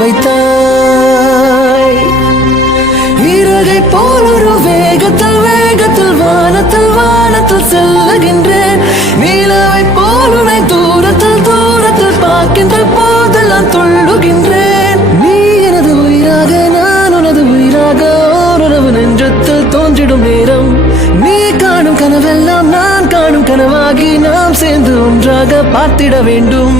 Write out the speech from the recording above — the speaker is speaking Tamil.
வைத்தாய். இறகை போல் ஒரு வேகத்தில் வேகத்தில் வானத்தில் வானத்தில் செல்லுகின்றேன். நிலவை போல் உன்னை தூரத்தில் தூரத்தில் பார்க்கின்ற போதெல்லாம் துள்ளுகின்றேன். நீ எனது உயிராக நான் உனது உயிராக ஓருறவு நெஞ்சத்தில் தோன்றிடும் நேரம். நீ காணும் கனவெல்லாம் நான் காணும் கனவாகி நாம் சேர்ந்து ஒன்றாக பார்த்திட வேண்டும்.